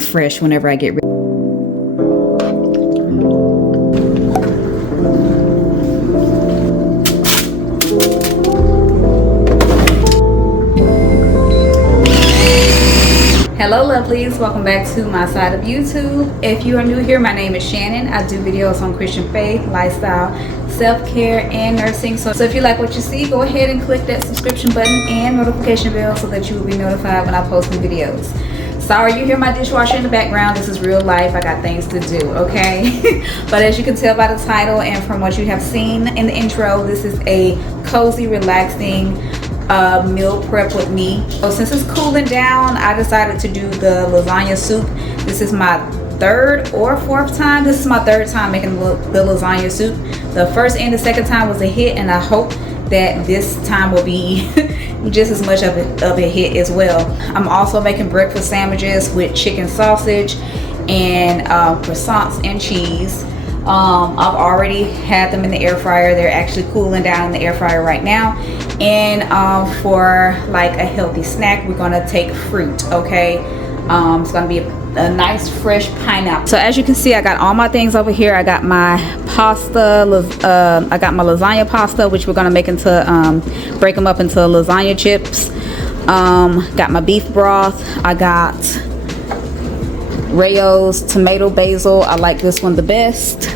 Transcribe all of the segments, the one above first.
fresh whenever I get ready. Hello lovelies, welcome back to my side of YouTube. If you are new here, my name is Shannon. I do videos on Christian faith, lifestyle, self-care, and nursing. So if you like what you see, go ahead and click that subscription button and notification bell so that you will be notified when I post new videos. Sorry you hear my dishwasher in the background. This is real life. I got things to do, okay? But as you can tell by the title and from what you have seen in the intro, this is a cozy, relaxing meal prep with me. So since it's cooling down, I decided to do the lasagna soup. This is my third or fourth time. This is my third time making the lasagna soup. The first and the second time was a hit, and I hope that this time will be just as much of a hit as well. I'm also making breakfast sandwiches with chicken sausage and croissants and cheese. I've already had them in the air fryer. They're actually cooling down in the air fryer right now. And for like a healthy snack, we're gonna take fruit, okay? It's gonna be a nice fresh pineapple. So as you can see, I got all my things over here. I got my pasta, I got my lasagna pasta, which we're gonna make into break them up into lasagna chips. Got my beef broth. I got Rayo's tomato basil. I like this one the best,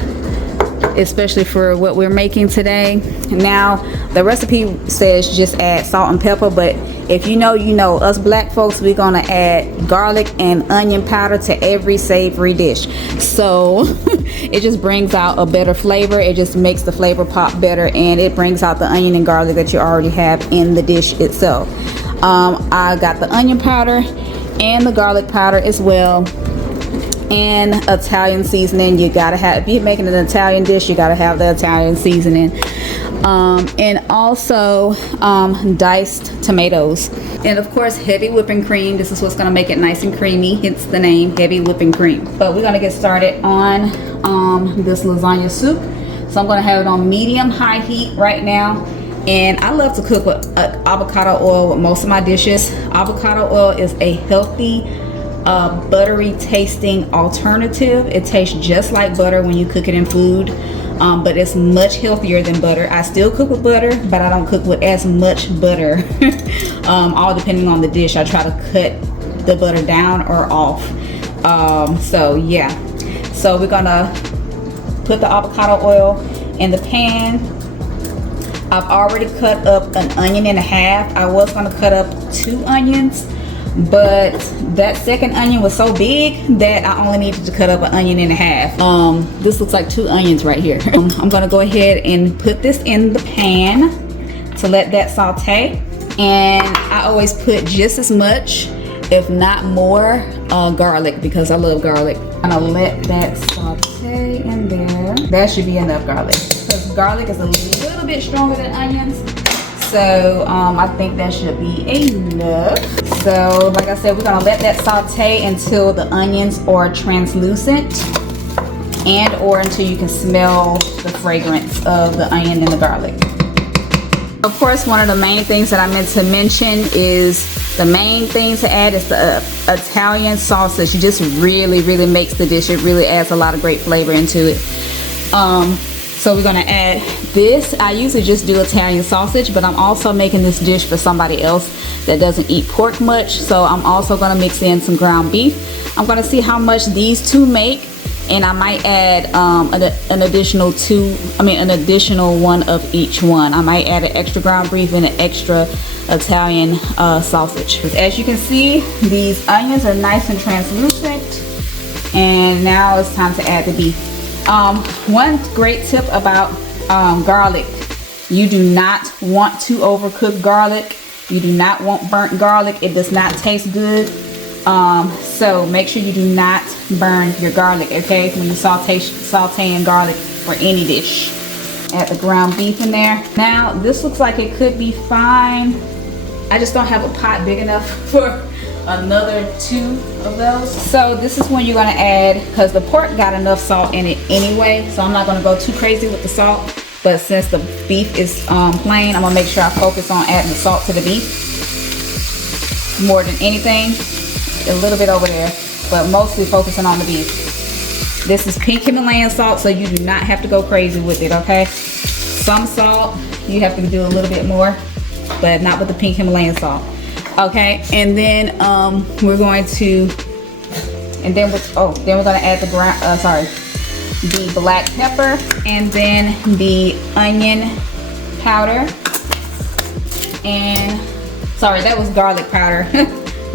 especially for what we're making today. Now the recipe says just add salt and pepper, but if you know, you know. Us black folks, we're gonna add garlic and onion powder to every savory dish, so it just brings out a better flavor. It just makes the flavor pop better, and it brings out the onion and garlic that you already have in the dish itself. I got the onion powder and the garlic powder as well, and Italian seasoning. You gotta have, if you're making an Italian dish, you gotta have the Italian seasoning, and also diced tomatoes, and of course heavy whipping cream. This is what's gonna make it nice and creamy, hence the name heavy whipping cream. But we're gonna get started on this lasagna soup. So I'm gonna have it on medium high heat right now. And I love to cook with avocado oil with most of my dishes. Avocado oil is a healthy, buttery tasting alternative. It tastes just like butter when you cook it in food, but it's much healthier than butter. I still cook with butter, but I don't cook with as much butter. All depending on the dish. I try to cut the butter down or off. So yeah, so we're gonna put the avocado oil in the pan. I've already cut up an onion and a half. I was gonna cut up 2 onions, but that second onion was so big that I only needed to cut up an onion and a half. This looks like 2 onions right here. I'm gonna go ahead and put this in the pan to let that saute. And I always put just as much, if not more, garlic, because I love garlic. I'm gonna let that saute in there. That should be enough garlic, because garlic is a little bit stronger than onions. So I think that should be enough. So like I said, we're gonna let that saute until the onions are translucent, and or until you can smell the fragrance of the onion and the garlic. Of course, one of the main things that I meant to mention is the main thing to add is the Italian sausage. It just really makes the dish. It really adds a lot of great flavor into it. So we're gonna add this. I usually just do Italian sausage, but I'm also making this dish for somebody else that doesn't eat pork much. So I'm also gonna mix in some ground beef. I'm gonna see how much these two make, and I might add an additional one of each one. I might add an extra ground beef and an extra Italian sausage. As you can see, these onions are nice and translucent, and now it's time to add the beef. One great tip about garlic: you do not want to overcook garlic. You do not want burnt garlic. It does not taste good. So make sure you do not burn your garlic, okay, when you sauteing garlic for any dish. Add the ground beef in there. Now this looks like it could be fine. I just don't have a pot big enough for another 2 of those. So this is when you're gonna add, because the pork got enough salt in it anyway, so I'm not gonna go too crazy with the salt. But since the beef is plain, I'm gonna make sure I focus on adding the salt to the beef more than anything. A little bit over there. but mostly focusing on the beef. This is pink Himalayan salt, so you do not have to go crazy with it, okay? Some salt, you have to do a little bit more, but not with the pink Himalayan salt. Okay, and then we're going to, and then we're gonna add the black pepper, and then the onion powder, and sorry, that was garlic powder.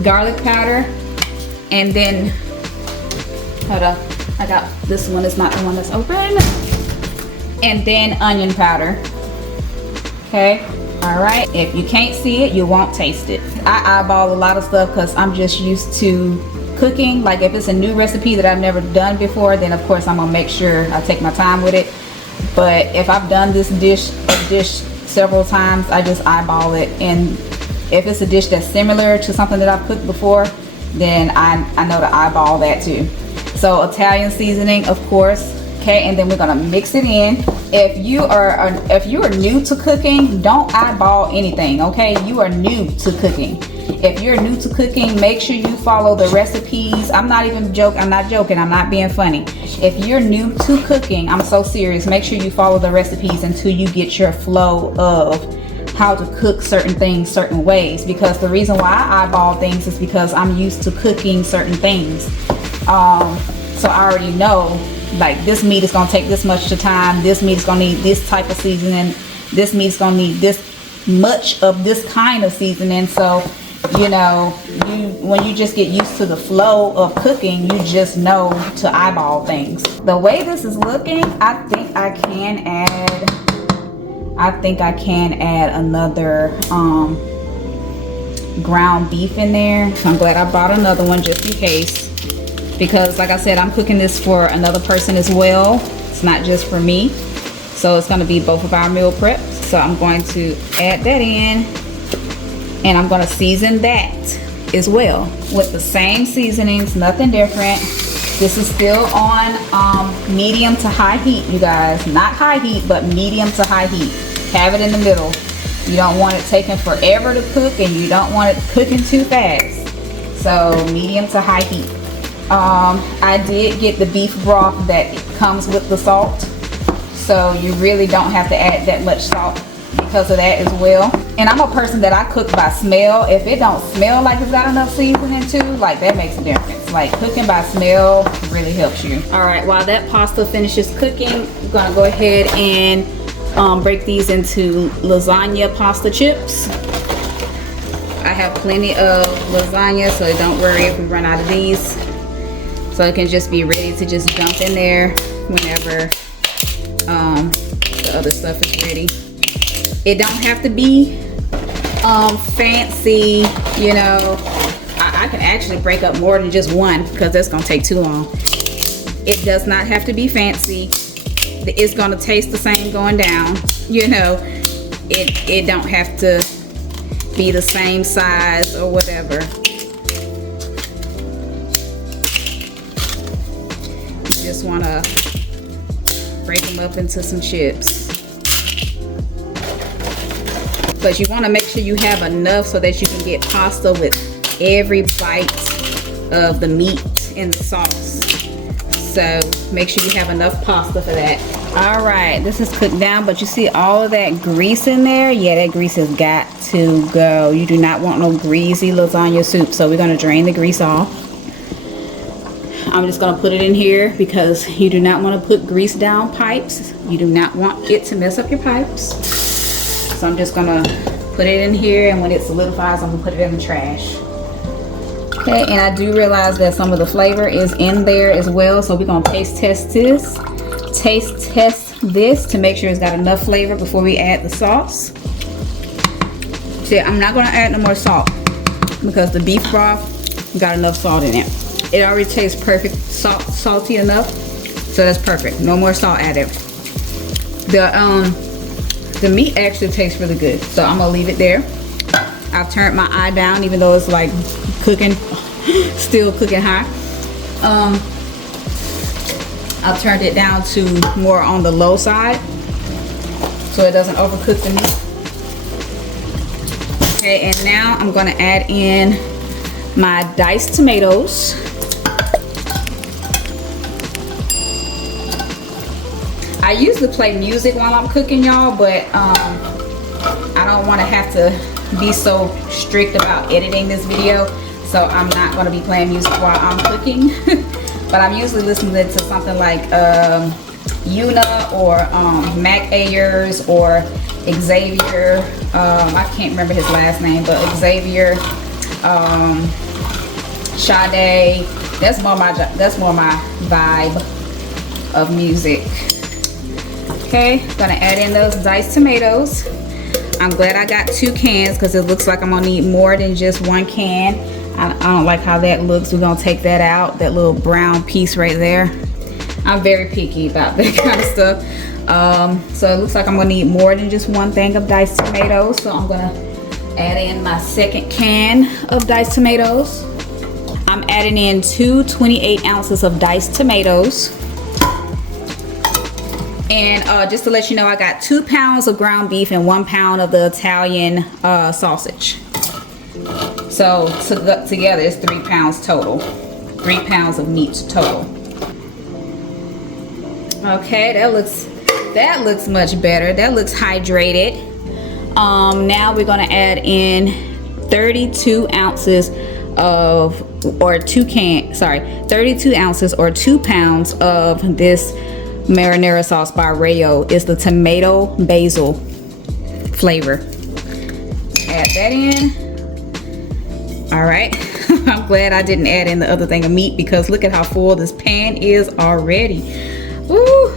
Garlic powder, and then hold up, I got this one is not the one that's open, and then onion powder. Okay, all right, if you can't see it, you won't taste it. I eyeball a lot of stuff because I'm just used to cooking. Like if it's a new recipe that I've never done before, then of course I'm gonna make sure I take my time with it. But if I've done this dish several times, I just eyeball it. And if it's a dish that's similar to something that I've cooked before, then I know to eyeball that too. So Italian seasoning, of course. Okay, and then we're gonna mix it in. If you are new to cooking, don't eyeball anything. Okay, you are new to cooking. If you're new to cooking, make sure you follow the recipes. I'm not joking. I'm not being funny. If you're new to cooking, I'm so serious. Make sure you follow the recipes until you get your flow of how to cook certain things certain ways. Because the reason why I eyeball things is because I'm used to cooking certain things. So I already know, like, this meat is gonna take this much time. This meat is gonna need this type of seasoning. This meat is gonna need this much of this kind of seasoning. So, you know, when you just get used to the flow of cooking, you just know to eyeball things. The way this is looking, I think I can add another ground beef in there. So I'm glad I bought another one just in case, because like I said, I'm cooking this for another person as well. It's not just for me, so it's going to be both of our meal preps. So I'm going to add that in, and I'm going to season that as well with the same seasonings, nothing different. This is still on medium to high heat, you guys. Not high heat, but medium to high heat. Have it in the middle. You don't want it taking forever to cook, and you don't want it cooking too fast. So medium to high heat. I did get the beef broth that comes with the salt, so you really don't have to add that much salt because of that as well. And I'm a person that I cook by smell. If it don't smell like it's got enough seasoning too, like, that makes a difference. Like, cooking by smell really helps you. All right, while that pasta finishes cooking, I'm gonna go ahead and break these into lasagna pasta chips. I have plenty of lasagna, so don't worry if we run out of these. So it can just be ready to just dump in there whenever the other stuff is ready. It don't have to be fancy, you know. I can actually break up more than just one because that's gonna take too long. It does not have to be fancy. It's gonna taste the same going down, you know. It don't have to be the same size or whatever. You just want to break them up into some chips, but you want to make sure you have enough so that you can get pasta with every bite of the meat and the sauce. So make sure you have enough pasta for that. All right, this is cooked down, but you see all of that grease in there? Yeah, that grease has got to go. You do not want no greasy lasagna soup, so we're going to drain the grease off. I'm just going to put it in here because you do not want to put grease down pipes. You do not want it to mess up your pipes. So I'm just going to put it in here, and when it solidifies, I'm going to put it in the trash. Okay, and I do realize that some of the flavor is in there as well, so we're going to taste test this to make sure it's got enough flavor before we add the sauce. See, I'm not going to add no more salt because the beef broth got enough salt in it. It already tastes perfect, salty enough, so that's perfect. No more salt added. The meat actually tastes really good, so I'm gonna leave it there. I've turned my eye down, even though it's like cooking, still cooking high. I've turned it down to more on the low side so it doesn't overcook the meat. Okay, and now I'm gonna add in my diced tomatoes. I usually play music while I'm cooking, y'all, but I don't want to have to be so strict about editing this video, so I'm not going to be playing music while I'm cooking. But I'm usually listening to something like Una or Mac Ayers or Xavier. I can't remember his last name, but Xavier, Sade. That's more my vibe of music. Okay, gonna add in those diced tomatoes. I'm glad I got 2 cans because it looks like I'm gonna need more than just 1 can. I don't like how that looks. We're gonna take that out, that little brown piece right there. I'm very picky about that kind of stuff. So it looks like I'm gonna need more than just 1 thing of diced tomatoes. So I'm gonna add in my 2nd can of diced tomatoes. I'm adding in 2 28 ounces of diced tomatoes. And just to let you know, I got 2 pounds of ground beef and 1 pound of the Italian sausage. So together it's 3 pounds total. 3 pounds of meat total. Okay, that looks much better. That looks hydrated. Now we're gonna add in 32 ounces of, or 32 ounces or 2 pounds of this marinara sauce by Rayo. Is the tomato basil flavor. Add that in. All right. I'm glad I didn't add in the other thing of meat because look at how full this pan is already. Woo.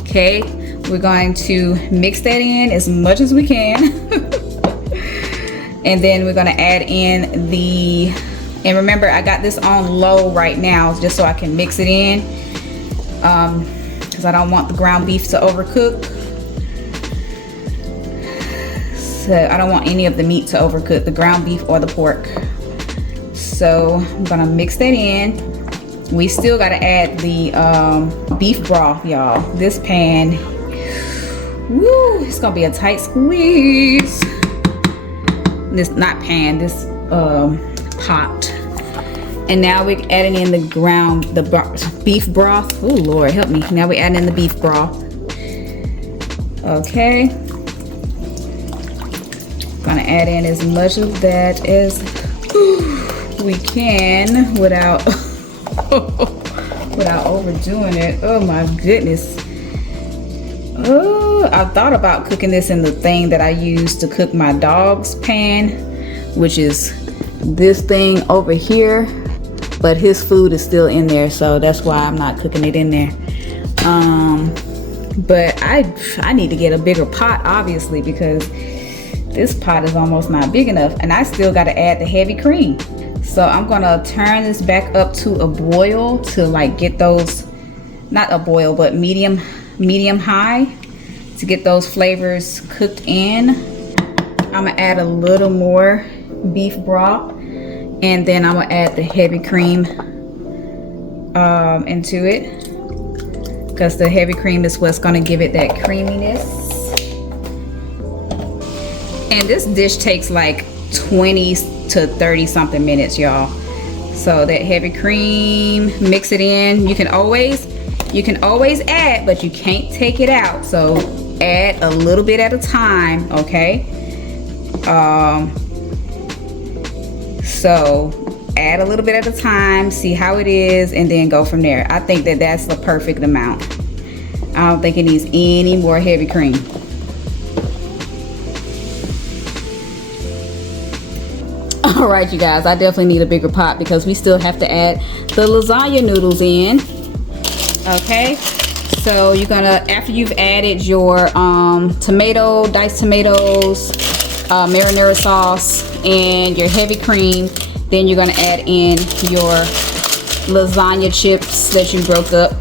Okay, we're going to mix that in as much as we can. And then we're gonna add in and remember I got this on low right now just so I can mix it in because I don't want the ground beef to overcook. So I don't want any of the meat to overcook, the ground beef or the pork. So I'm gonna mix that in. We still gotta add the beef broth, y'all. This pan, woo, it's gonna be a tight squeeze. This pot. And now we're adding in the beef broth. Oh Lord, help me. Now we're adding in the beef broth. Okay. Gonna add in as much of that as we can without overdoing it. Oh my goodness. Oh, I thought about cooking this in the thing that I use to cook my dog's pan, which is this thing over here, but his food is still in there, so that's why I'm not cooking it in there. But I need to get a bigger pot, obviously, because this pot is almost not big enough, and I still got to add the heavy cream. So I'm gonna turn this back up to a boil to like get those, not a boil, but medium high, to get those flavors cooked in. I'm gonna add a little more beef broth, and then I'm gonna add the heavy cream into it, because the heavy cream is what's gonna give it that creaminess. And this dish takes like 20 to 30 something minutes, y'all. So that heavy cream, mix it in. You can always add, but you can't take it out, so add a little bit at a time, okay? So add a little bit at a time, see how it is, and then go from there. I think that that's the perfect amount. I don't think it needs any more heavy cream. All right, you guys, I definitely need a bigger pot because we still have to add the lasagna noodles in. Okay, so you're gonna, after you've added your diced tomatoes, marinara sauce, and your heavy cream, then you're gonna add in your lasagna chips that you broke up.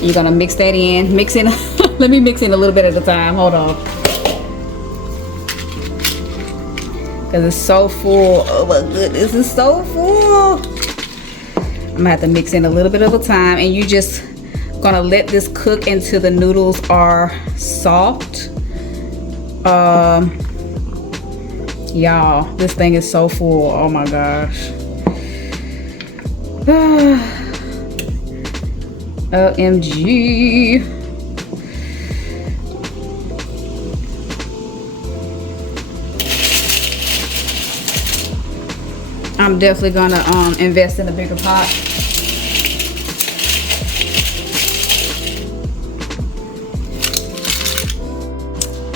You're gonna mix that in. Mix in. Let me mix in a little bit at a time. Hold on. Because it's so full. Oh my goodness, it's so full. I'm gonna have to mix in a little bit of a time, and you just gonna let this cook until the noodles are soft. Y'all, this thing is so full. Oh my gosh. OMG. I'm definitely gonna invest in a bigger pot.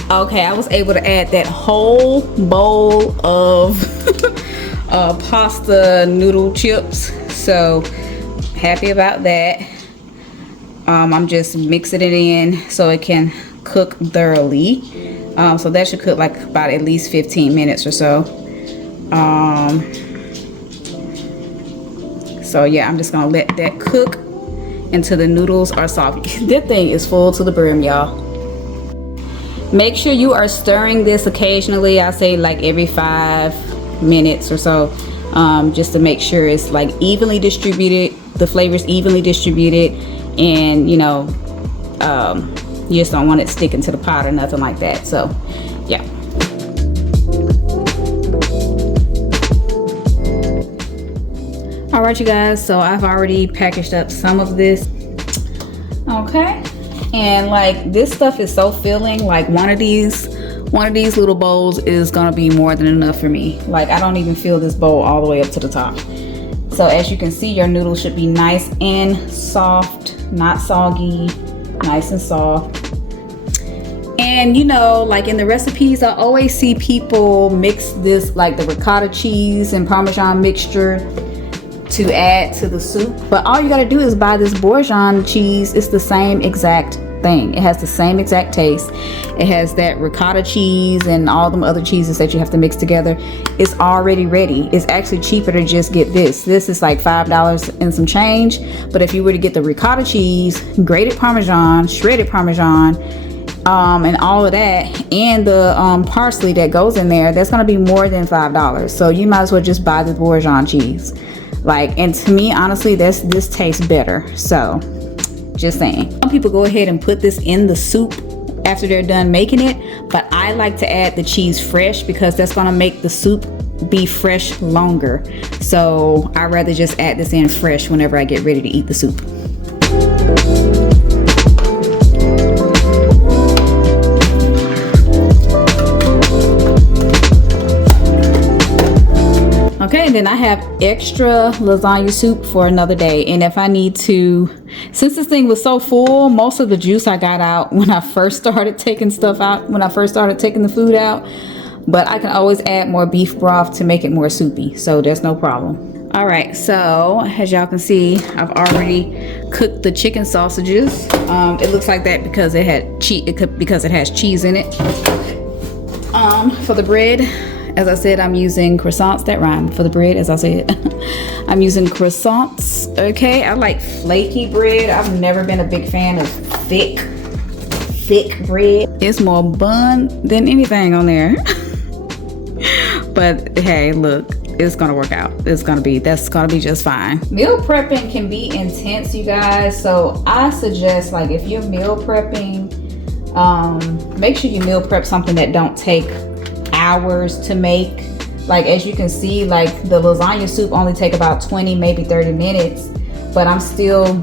Okay, I was able to add that whole bowl of pasta noodle chips, so happy about that. I'm just mixing it in so it can cook thoroughly. So that should cook like about at least 15 minutes or so. So yeah, I'm just gonna let that cook until the noodles are soft. This thing is full to the brim, y'all. Make sure you are stirring this occasionally. I say like every 5 minutes or so, just to make sure it's like evenly distributed, the flavors evenly distributed, and you know, you just don't want it sticking to the pot or nothing like that. So yeah. All right, you guys, so I've already packaged up some of this. Okay, and like this stuff is so filling. Like one of these little bowls is gonna be more than enough for me. Like I don't even fill this bowl all the way up to the top. So as you can see, your noodles should be nice and soft, not soggy, nice and soft. And you know, like in the recipes, I always see people mix this, like the ricotta cheese and Parmesan mixture, to add to the soup. But all you gotta do is buy this Bourguignon cheese. It's the same exact thing. It has the same exact taste. It has that ricotta cheese and all them other cheeses that you have to mix together. It's already ready. It's actually cheaper to just get this. This is like $5 and some change. But if you were to get the ricotta cheese, grated Parmesan, shredded Parmesan, and all of that, and the parsley that goes in there, that's gonna be more than $5. So you might as well just buy the Bourguignon cheese. Like, and to me, honestly, this tastes better. So just saying. Some people go ahead and put this in the soup after they're done making it, but I like to add the cheese fresh because that's gonna make the soup be fresh longer. So I'd rather just add this in fresh whenever I get ready to eat the soup. Okay, and then I have extra lasagna soup for another day. And if I need to, since this thing was so full, most of the juice I got out when I first started taking stuff out, when I first started taking the food out. But I can always add more beef broth to make it more soupy, so there's no problem. All right, so as y'all can see, I've already cooked the chicken sausages. It looks like that because it had because it has cheese in it. For the bread, as I said, I'm using croissants. That rhyme. For the bread, as I said, I'm using croissants. Okay, I like flaky bread. I've never been a big fan of thick bread. It's more bun than anything on there. But hey, look, it's gonna work out. That's gonna be just fine. Meal prepping can be intense, you guys. So I suggest, like, if you're meal prepping, make sure you meal prep something that don't take hours to make. Like, as you can see, like the lasagna soup only take about 20, maybe 30 minutes, but I'm still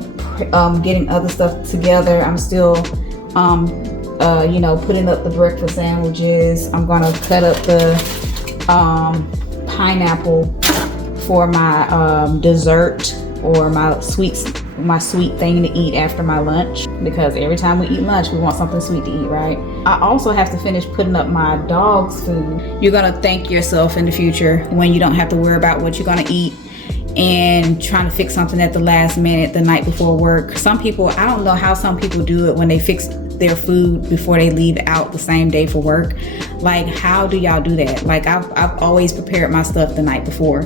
getting other stuff together. I'm still you know, putting up the breakfast sandwiches. I'm gonna cut up the pineapple for my dessert, or my sweet thing to eat after my lunch, because every time we eat lunch we want something sweet to eat, right? I also have to finish putting up my dog's food. You're gonna thank yourself in the future when you don't have to worry about what you're gonna eat and trying to fix something at the last minute the night before work. Some people, I don't know how some people do it when they fix their food before they leave out the same day for work. Like, how do y'all do that? Like, I've always prepared my stuff the night before.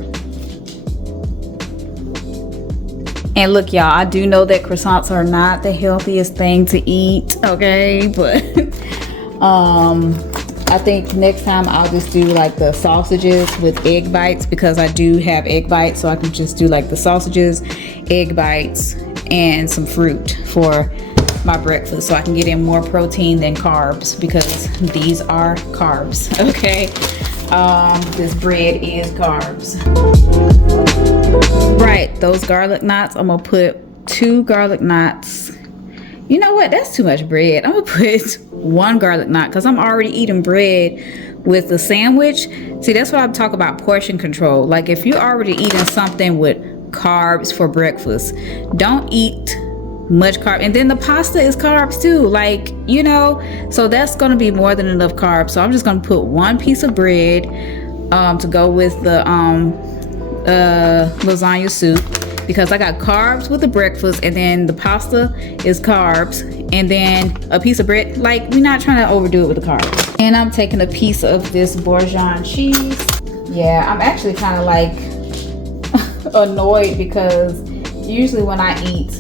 And look, y'all, I do know that croissants are not the healthiest thing to eat, okay? But I think next time I'll just do like the sausages with egg bites, because I do have egg bites, so I can just do like the sausages, egg bites, and some fruit for my breakfast, so I can get in more protein than carbs, because these are carbs, okay? This bread is carbs. Right, those garlic knots, I'm gonna put 2 garlic knots You know what? That's too much bread. I'm gonna put 1 garlic knot because I'm already eating bread with the sandwich. See, that's what I'm talking about, portion control. Like if you're already eating something with carbs for breakfast, don't eat much carb. And then the pasta is carbs too, like, you know, so that's gonna be more than enough carbs. So I'm just gonna put 1 piece of bread to go with the lasagna soup, because I got carbs with the breakfast, and then the pasta is carbs, and then a piece of bread. Like, we're not trying to overdo it with the carbs. And I'm taking a piece of this Bourguignon cheese. Yeah, I'm actually kind of like annoyed because usually when I eat,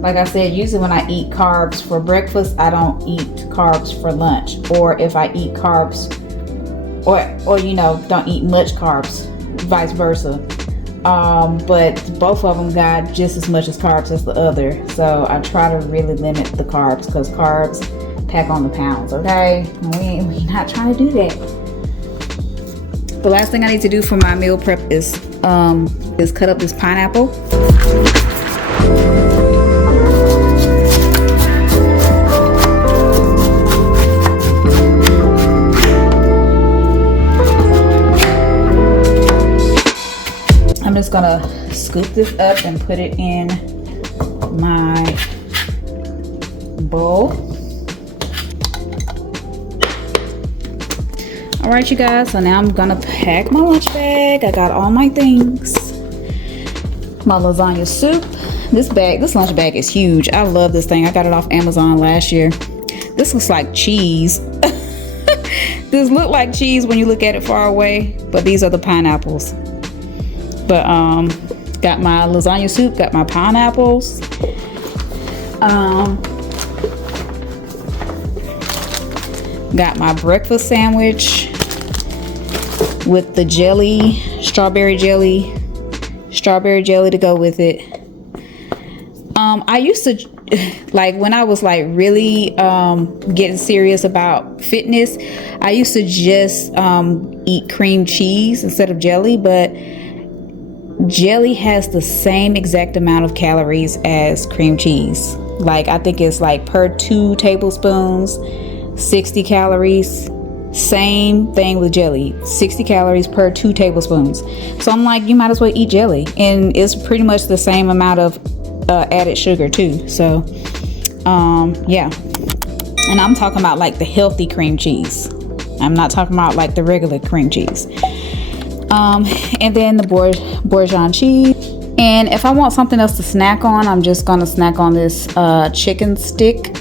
like I said, usually when I eat carbs for breakfast, I don't eat carbs for lunch. Or if I eat carbs, or you know, don't eat much carbs, vice versa. But both of them got just as much as carbs as the other. So I try to really limit the carbs, because carbs pack on the pounds, okay? We're not trying to do that. The last thing I need to do for my meal prep is cut up this pineapple. I'm just gonna scoop this up and put it in my bowl. All right, you guys, so now I'm gonna pack my lunch bag. I got all my things. My lasagna soup. This lunch bag is huge. I love this thing. I got it off Amazon last year. This looks like cheese. This look like cheese when you look at it far away, but these are the pineapples. But got my lasagna soup, got my pineapples. Got my breakfast sandwich with the jelly, strawberry jelly to go with it. I used to, like, when I was like really getting serious about fitness, I used to just eat cream cheese instead of jelly, but jelly has the same exact amount of calories as cream cheese. Like, I think it's like per 2 tablespoons, 60 calories. Same thing with jelly, 60 calories per 2 tablespoons. So I'm like, you might as well eat jelly, and it's pretty much the same amount of added sugar too. So yeah, and I'm talking about like the healthy cream cheese. I'm not talking about like the regular cream cheese. And then the Bourguignon cheese. And if I want something else to snack on, I'm just gonna snack on this chicken stick,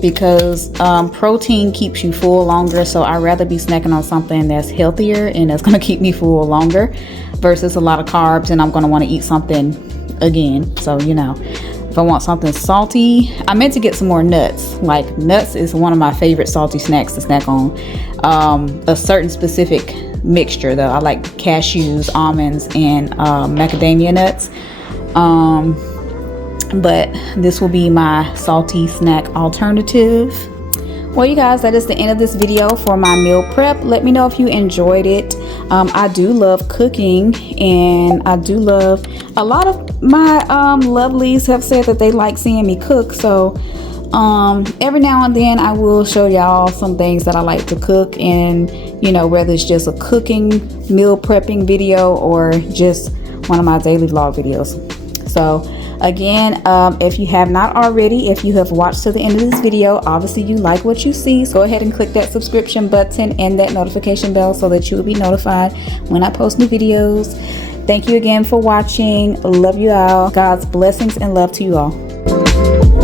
because protein keeps you full longer. So I'd rather be snacking on something that's healthier and that's gonna keep me full longer versus a lot of carbs, and I'm gonna want to eat something again. So, you know, if I want something salty, I meant to get some more nuts. Like, nuts is one of my favorite salty snacks to snack on. A certain specific mixture though. I like cashews, almonds, and macadamia nuts. But this will be my salty snack alternative. Well, you guys, that is the end of this video for my meal prep. Let me know if you enjoyed it. I do love cooking, and I do love, a lot of my lovelies have said that they like seeing me cook. So every now and then I will show y'all some things that I like to cook, and you know, whether it's just a cooking meal prepping video or just one of my daily vlog videos. So again, if you have not already, if you have watched to the end of this video, obviously you like what you see, so go ahead and click that subscription button and that notification bell so that you will be notified when I post new videos. Thank you again for watching. Love you all. God's blessings and love to you all.